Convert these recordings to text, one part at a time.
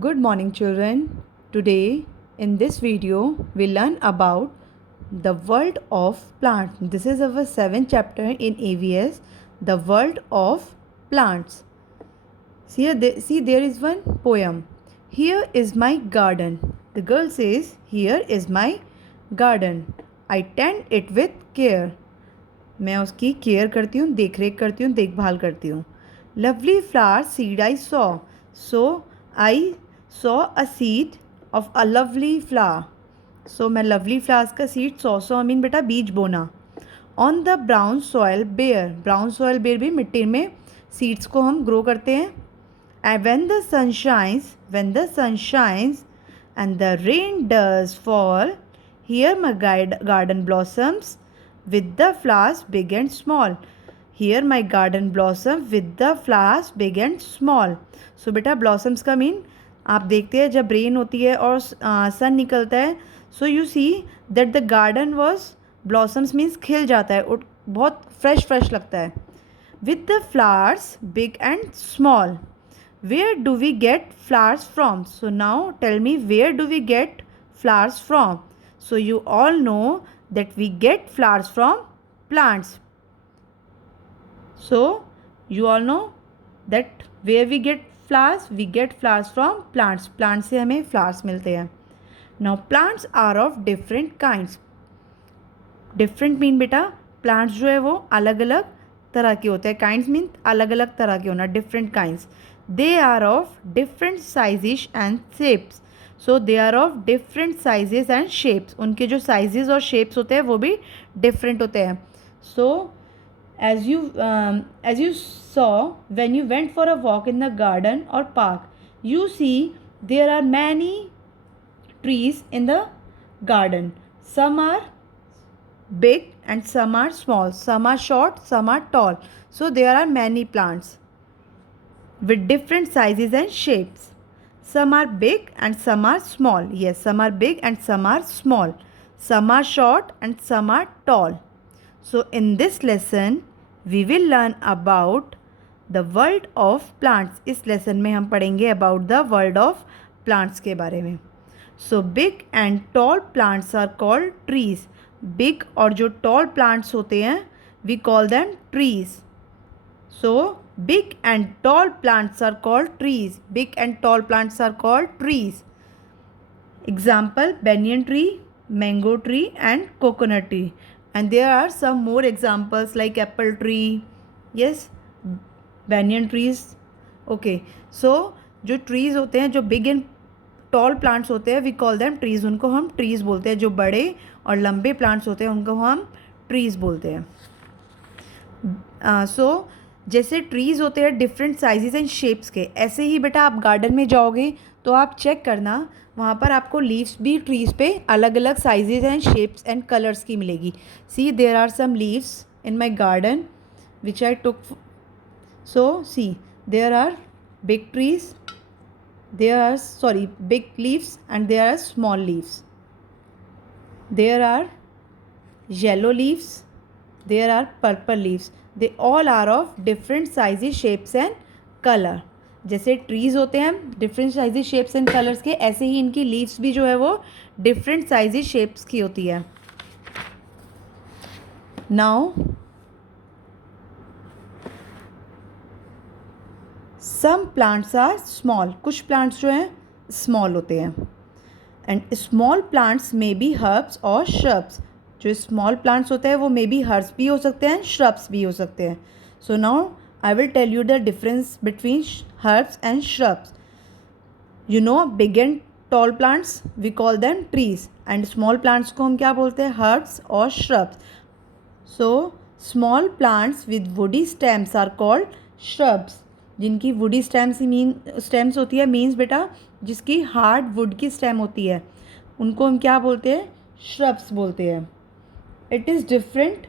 Good morning, children. Today, in this video, we learn about the world of plants. This is our 7th chapter in AVS, the world of plants. See, there is one poem. Here is my garden. The girl says, here is my garden. I tend it with care. मैं उसकी care करती हूँ, देख रेख करती हूँ, देखभाल करती हूँ. Lovely flower seed I saw. So I saw a seed of a lovely flower. So मैं lovely flowers का seed saw I mean बेटा बीज बोना. On the brown soil bare. Brown soil bare भी मिट्टी में seeds को हम grow करते हैं. And when the sun shines and the rain does fall, here my garden blossoms with the flowers big and small. Here my garden blossom with the flowers big and small. So बेटा blossoms का mean आप देखते हैं जब rain होती है और sun निकलता है, so you see that the garden was blossoms means खिल जाता है, बहुत fresh लगता है. With the flowers big and small. Where do we get flowers from? So now tell me, where do we get flowers from? So you all know that we get flowers from plants. So you all know that where we get flowers from plants. Plants से हमें flowers मिलते हैं. Now plants are of different kinds. Different mean बेटा plants जो है वो अलग अलग तरह के होते हैं. Kinds mean अलग अलग तरह के होना. Different kinds. They are of different sizes and shapes. So they are of different sizes and shapes. उनके जो sizes और shapes होते हैं वो भी different होते हैं. So as you saw when you went for a walk in the garden or park, you see there are many trees in the garden. Some are big and some are small. Some are short, some are tall. So there are many plants with different sizes and shapes. Some are big and some are small. Yes, some are big and some are small. Some are short and some are tall. So in this lesson, we will learn about the world of plants. इस lesson में हम पढ़ेंगे about the world of plants के बारे में. So big and tall plants are called trees. Big और जो tall plants होते हैं, we call them trees. So big and tall plants are called trees. Big and tall plants are called trees. Example, banyan tree, mango tree and coconut tree. And there are some more examples like apple tree. Yes, banyan trees. Okay, so जो trees होते हैं, जो big and tall plants होते हैं, we call them trees. उनको हम trees बोलते हैं. जो बड़े और लंबे plants होते हैं उनको हम trees बोलते हैं. So जैसे ट्रीज़ होते हैं डिफरेंट साइजेस एंड शेप्स के, ऐसे ही बेटा आप गार्डन में जाओगे तो आप चेक करना, वहाँ पर आपको लीव्स भी ट्रीज़ पे अलग अलग sizes and shapes and colours की मिलेगी. See there are some leaves in my garden which I took. So see there are big trees, big leaves and there are small leaves. There are yellow leaves, there are purple leaves. They all are of different sizes, shapes and color. जैसे trees होते हैं different sizes, shapes and colors के, ऐसे ही इनकी leaves भी जो है वो different sizes, shapes की होती है. Now some plants are small. कुछ plants जो हैं small होते हैं. And small plants may be herbs or shrubs. जो स्मॉल प्लांट्स होते हैं वो मे बी हर्ब्स भी हो सकते हैं, श्रब्स भी हो सकते हैं. So now I will tell you the difference between herbs and shrubs. You know big and tall plants we call them trees and small plants को हम क्या बोलते हैं, हर्ब्स और shrubs. So small plants with woody stems are called shrubs. जिनकी woody stems होती है means बेटा जिसकी हार्ड वुड की स्टेम होती है, उनको हम क्या बोलते हैं, श्रब्स बोलते हैं. It is different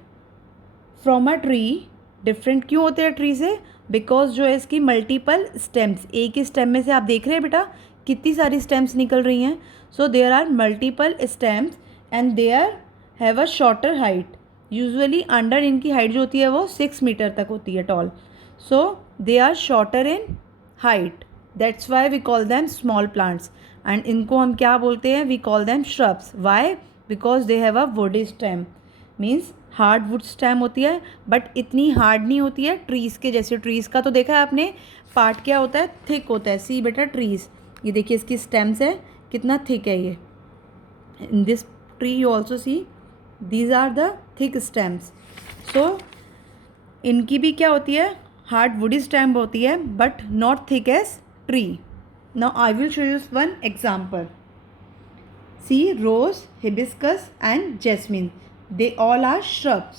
from a tree. Different क्यों होते हैं ट्री से, बिकॉज जो है इसकी मल्टीपल स्टेम्स, एक ही स्टेम में से आप देख रहे हैं बेटा कितनी सारी स्टेम्स निकल रही हैं. So there are multiple stems and there have a shorter height. Usually under इनकी हाइट जो होती है वो 6 मीटर तक होती है tall. So they are shorter in height. That's why we call them small plants. And इनको हम क्या बोलते हैं? We call them shrubs. Why? Because they have a woody stem. Means hard wood stem होती है, बट इतनी hard नहीं होती है ट्रीज़ के जैसे. ट्रीज़ का तो देखा है आपने, पार्ट क्या होता है? थिक होता है. सी बेटा ट्रीज़, ये देखिए इसकी स्टेम्स है कितना थिक है ये. In this tree you also see these are the thick stems. So इनकी भी क्या होती है? हार्ड वुडी स्टेम होती है, but not thick as tree. Now I will show you one example. See rose, hibiscus and jasmine, they all are shrubs.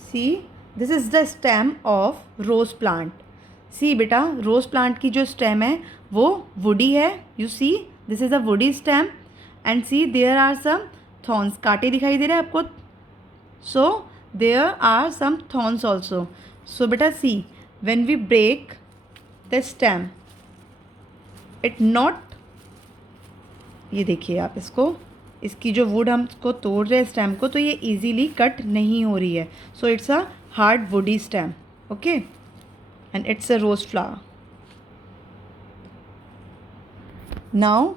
See, this is the stem of rose plant. See बेटा, rose plant की जो stem है वो woody है. You see, this is a woody stem and see there are some thorns. कांटे दिखाई दे रहे हैं आपको? So there are some thorns also. So बेटा see, when we break the stem, it not, ये देखिए आप इसको, इसकी जो वुड हम इसको तोड़ रहे हैं स्टेम को, तो ये इजीली कट नहीं हो रही है. So it's a hard woody stem. Okay, and it's a rose flower. Now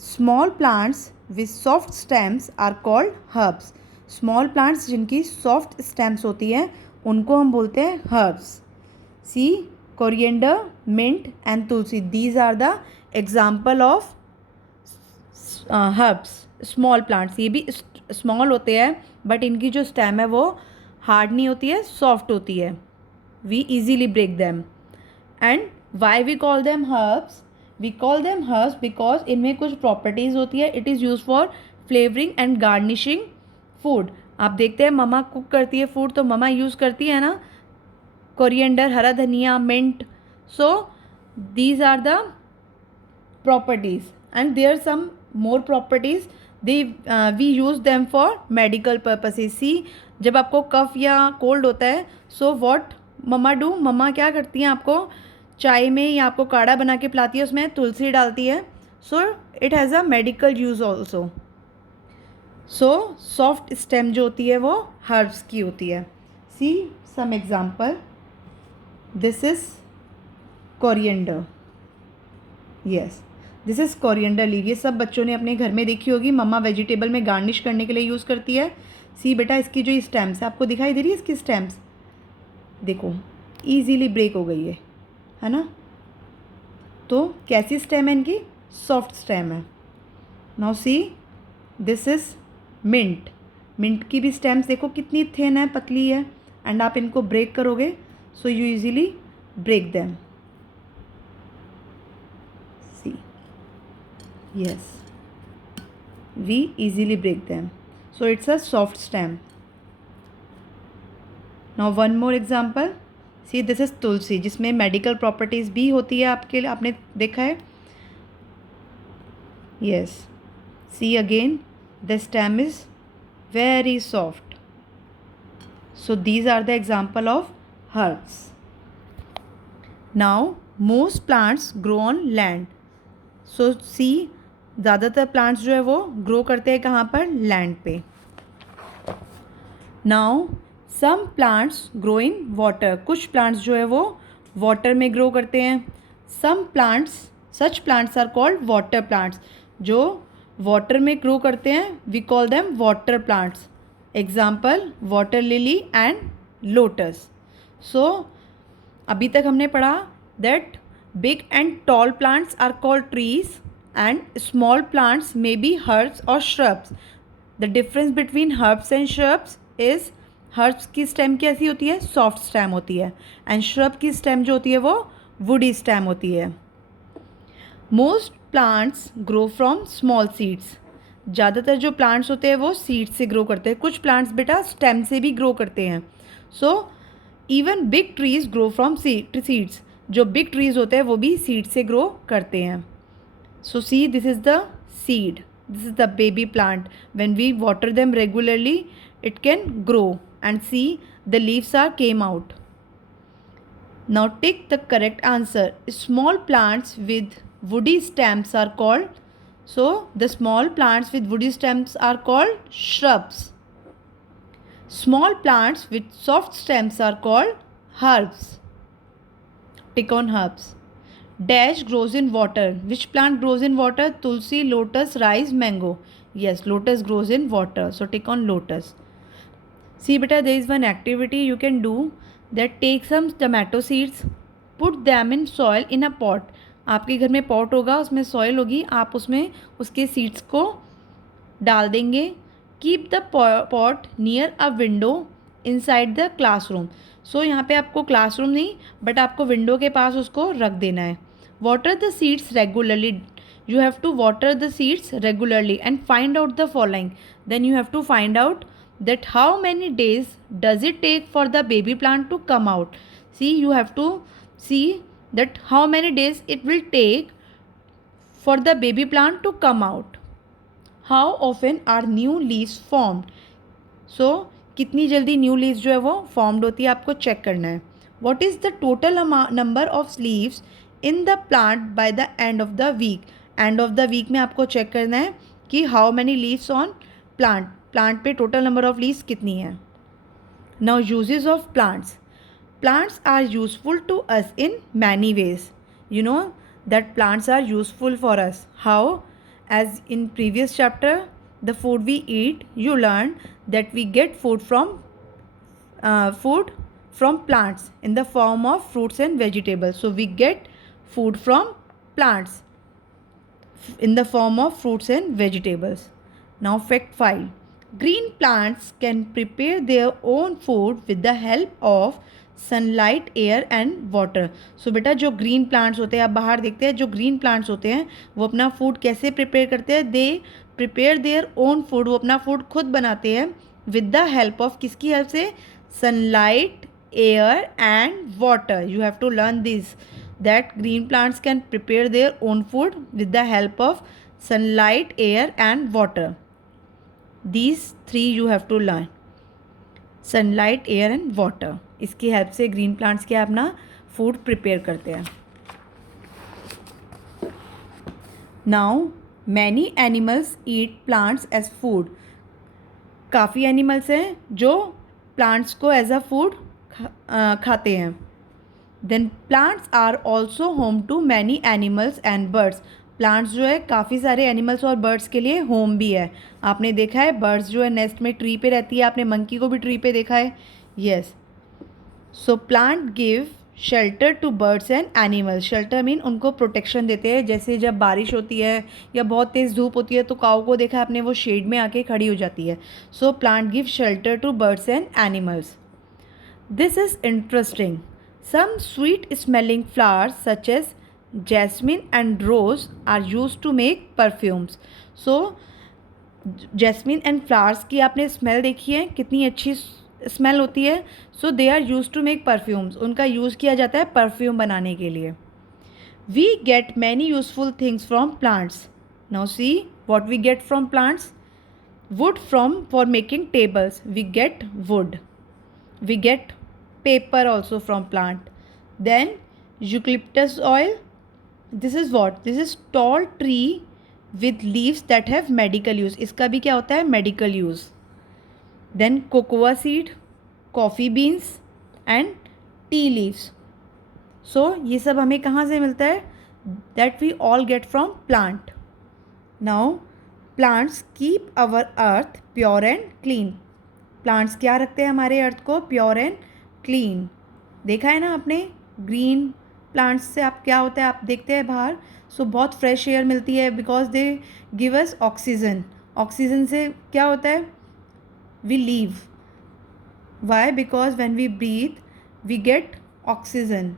small plants with soft stems are called herbs. Small plants जिनकी सॉफ्ट स्टेम्स होती हैं उनको हम बोलते हैं herbs. See coriander, mint and tulsi, these are the example of herbs. Small plants, ये भी small होते हैं, बट इनकी जो स्टेम है वो हार्ड नहीं होती है, सॉफ्ट होती है. We easily break them. And why we call them herbs? We call them herbs because इनमें कुछ प्रॉपर्टीज़ होती है. It is use for flavouring and garnishing food. आप देखते हैं ममा कुक करती है फूड, तो ममा यूज़ करती है ना कोरिएंडर, हरा धनिया, mint. So these are the properties and there some more properties. We use them for medical purposes. See, जब आपको कफ या कोल्ड होता है, so what मम्मा डू, मम्मा क्या करती हैं? आपको चाय में या आपको काढ़ा बना के पिलाती है, उसमें तुलसी डालती है. So it has a medical use also. So soft stem जो होती है वो हर्ब्स की होती है. See some example. This is coriander. Yes, this is coriander leaf. ये सब बच्चों ने अपने घर में देखी होगी. मम्मा वेजिटेबल में गार्निश करने के लिए यूज़ करती है. सी बेटा, इसकी जो स्टेम्स है आपको दिखाई दे रही है, इसकी स्टेम्स देखो ईजीली ब्रेक हो गई है ना. तो कैसी स्टेम है इनकी? सॉफ्ट स्टेम है. Now see this is mint. Mint की भी स्टेम्स देखो कितनी थिन है, पतली है. एंड आप इनको ब्रेक करोगे, so you easily break them. Yes, we easily break them. So it's a soft stem. Now one more example. See, this is तुलसी, जिसमें मेडिकल प्रॉपर्टीज़ भी होती है आपके लिए, आपने देखा है. Yes, see again, the stem is very soft. So these are the example of herbs. Now most plants grow on land. So see, ज़्यादातर प्लांट्स जो है वो ग्रो करते हैं कहाँ पर? लैंड पे. Now some plants grow in water. कुछ प्लांट्स जो है वो वाटर में ग्रो करते हैं. Some plants, such plants are called water plants. जो वाटर में ग्रो करते हैं we call them water plants. Example water lily and lotus. So अभी तक हमने पढ़ा that big and tall plants are called trees and small plants may be herbs or shrubs. The difference between herbs and shrubs is herbs की stem कैसी होती है? Soft stem होती है. and shrub की stem जो होती है वो woody stem होती है. Most plants grow from small seeds. ज़्यादातर जो plants होते हैं वो seed से grow करते हैं. कुछ plants बेटा stem से भी grow करते हैं. So even big trees grow from seeds. जो बिग ट्रीज़ होते हैं वो भी सीड से ग्रो करते हैं. So see this is the seed, this is the baby plant. When we water them regularly it can grow. And see the leaves are came out. Now take the correct answer. Small plants with woody stems are called. So the small plants with woody stems are called shrubs. Small plants with soft stems are called herbs. Tick on herbs. Dash grows in water. Which plant grows in water? Tulsi, lotus, rice, mango. Yes, lotus grows in water. So tick on lotus. See beta, there is one activity you can do, that take some tomato seeds, put them in soil in a pot. आपके घर में pot होगा, उसमें soil होगी, आप उसमें उसके seeds को डाल देंगे. Keep the pot near a window inside the classroom. So यहाँ पे आपको क्लासरूम नहीं बट आपको विंडो के पास उसको रख देना है. Water the seeds regularly. You have to water the seeds regularly and find out the following. Then you have to find out that how many days does it take for the baby plant to come out. See, you have to see that how many days it will take for the baby plant to come out. How often are new leaves formed. So कितनी जल्दी new leaves जो है वो formed होती है, आपको check करना है. What is the total number of leaves in the plant by the end of the week. End of the week में आपको चेक करना है कि how many leaves on plant. Plant पे टोटल नंबर ऑफ लीव्स कितनी है. Now uses of plants. Plants are useful to us in many ways. You know that plants are useful for us. How? As in previous chapter the food we eat, you learn that we get food from plants in the form of fruits and vegetables. So we get food from plants in the form of fruits and vegetables. Now fact 5. Green plants can prepare their own food with the help of sunlight air and water. So बेटा जो green plants होते हैं, आप बाहर देखते हैं जो green plants होते हैं वो अपना फूड कैसे प्रिपेयर करते हैं. They prepare their own food. वो अपना फूड खुद बनाते हैं विद द हेल्प ऑफ, किसकी हेल्प से? Sunlight, air and water. You have to learn this, that green plants can prepare their own food with the help of sunlight, air and water. These 3 you have to learn. Sunlight, air and water, इसकी help से green plants क्या अपना food prepare करते हैं. Now many animals eat plants as food. काफ़ी animals हैं जो plants को एज अ फूड खाते हैं. Then plants are also home to many animals and birds. Plants जो है काफ़ी सारे एनिमल्स और बर्ड्स के लिए होम भी है. आपने देखा है बर्ड्स जो है नेस्ट में ट्री पे रहती है. आपने मंकी को भी ट्री पे देखा है. Yes. So plant give shelter to birds and animals. Shelter mean उनको प्रोटेक्शन देते हैं. जैसे जब बारिश होती है या बहुत तेज़ धूप होती है तो काऊ को देखा आपने, वो शेड में आके खड़ी हो जाती है. So plant give shelter to birds and animals. This is interesting. Some sweet smelling flowers such as jasmine and rose are used to make perfumes. So jasmine and flowers की आपने स्मेल देखी है, कितनी अच्छी स्मेल होती है. So they are used to make perfumes. उनका use किया जाता है परफ्यूम बनाने के लिए. We get many useful things from plants. Now see what we get from plants. Wood from for making tables. We get wood. We get paper also from plant. Then eucalyptus oil. This is what? This is tall tree with leaves that have medical use. इसका भी क्या होता है? Medical use. Then cocoa seed, coffee beans and tea leaves. So ये सब हमें कहाँ से मिलता है? That we all get from plant. Now plants keep our earth pure and clean. Plants क्या रखते हैं हमारे अर्थ को pure and clean. देखा है ना आपने ग्रीन प्लांट्स से आप क्या होता है, आप देखते हैं बाहर. सो बहुत फ्रेश एयर मिलती है because they give us oxygen. Oxygen से क्या होता है? we live. Why? Because when we breathe we get oxygen.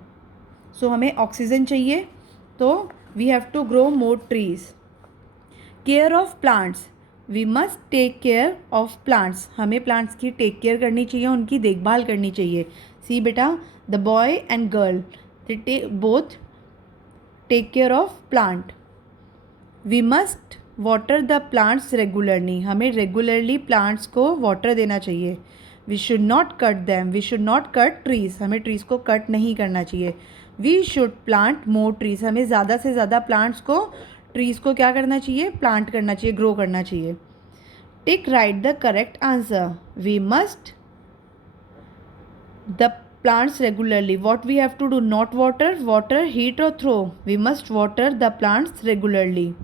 So हमें ऑक्सीजन चाहिए तो we have to grow more trees. Care of plants. We must take care of plants. हमें plants की take care करनी चाहिए, उनकी देखभाल करनी चाहिए. See बेटा, the boy and girl they both take care of plant. We must water the plants regularly. हमें रेगुलरली प्लांट्स को वाटर देना चाहिए. We should not cut them. We should not cut trees. हमें ट्रीज़ को cut नहीं करना चाहिए. We should plant more trees. हमें ज़्यादा से ज़्यादा प्लांट्स को, ट्रीज़ को क्या करना चाहिए? प्लांट करना चाहिए, ग्रो करना चाहिए. Tick right the correct answer. We must the plants regularly. What we have to do? Not water, heat or throw. We must water the plants regularly.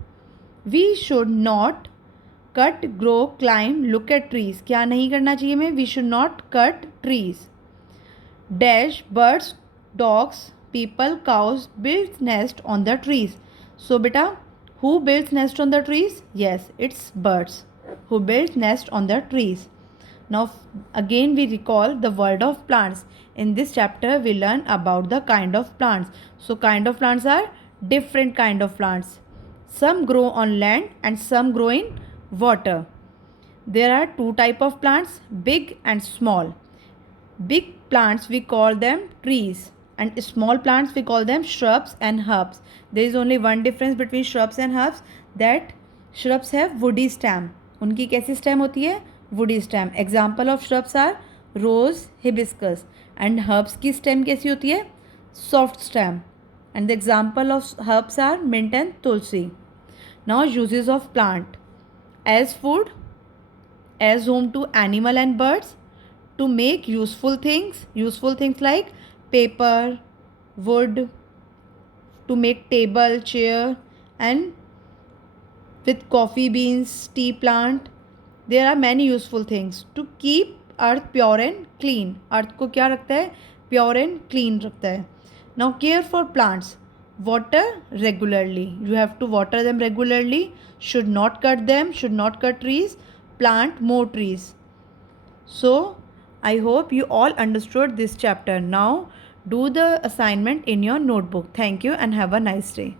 We should not cut, grow, climb, look at trees. क्या नहीं करना चाहिए हमें? We should not cut trees. Dash, birds, dogs, people, cows build nest on the trees. So beta, who builds nest on the trees? Yes, it's birds who build nest on the trees. Now again we recall the world of plants. In this chapter we learn about the kind of plants. So kind of plants are different kind of plants. Some grow on land and some grow in water. There are two type of plants, big and small. Big plants we call them trees and small plants we call them shrubs and herbs. There is only one difference between shrubs and herbs, that shrubs have woody stem. उनकी कैसी stem होती है? Woody stem. Example of shrubs are rose, hibiscus, and herbs की stem कैसी होती है? Soft stem. And the example of herbs are mint and tulsi. Now uses of plant: as food, as home to animal and birds, to make useful things like paper, wood, to make table, chair, and with coffee beans, tea plant. There are many useful things. To keep earth pure and clean. अर्थ को क्या रखता है? Pure and clean रखता है. Now care for plants. Water regularly. You have to water them regularly. Should not cut them. Should not cut trees. Plant more trees. So I hope you all understood this chapter. Now do the assignment in your notebook. Thank you and have a nice day.